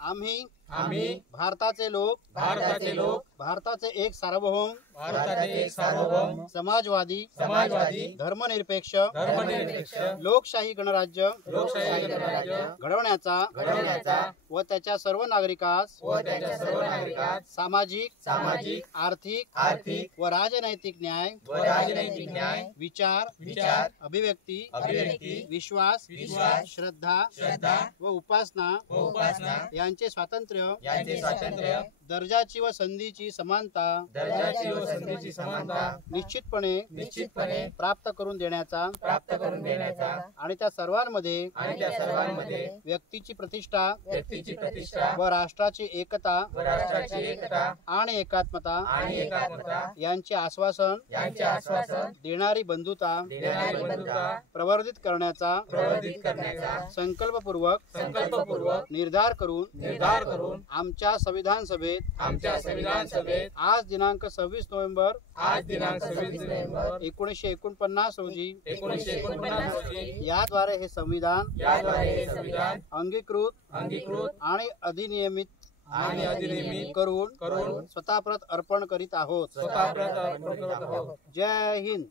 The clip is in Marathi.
आम्ही भारताचे लोक भारताचे एक सार्वभौम समाजवादी धर्मनिरपेक्ष लोकशाही गणराज्य घडवण्याचा व त्याच्या सर्व नागरिकास सामाजिक आर्थिक व राजनैतिक न्याय विचार अभिव्यक्ती विश्वास श्रद्धा व उपासना यांचे स्वातंत्र्य दर्जाची व संधीची समानता निश्चितपणे प्राप्त करून देण्याचा आणि त्या सर्वांमध्ये व्यक्तीची प्रतिष्ठा व राष्ट्राची एकता आणि एकात्मता यांचे आश्वासन देणारी बंधुता प्रवर्धित करण्याचा संकल्पपूर्वक निर्धार करून आमच्या संविधान सभेत आज दिनांक 26 नोव्हेंबर 1949 रोजी याद्वारे हे संविधान अंगीकृत आणि अधिनियमित करून स्वतःप्रत अर्पण करीत आहोत. जय हिंद.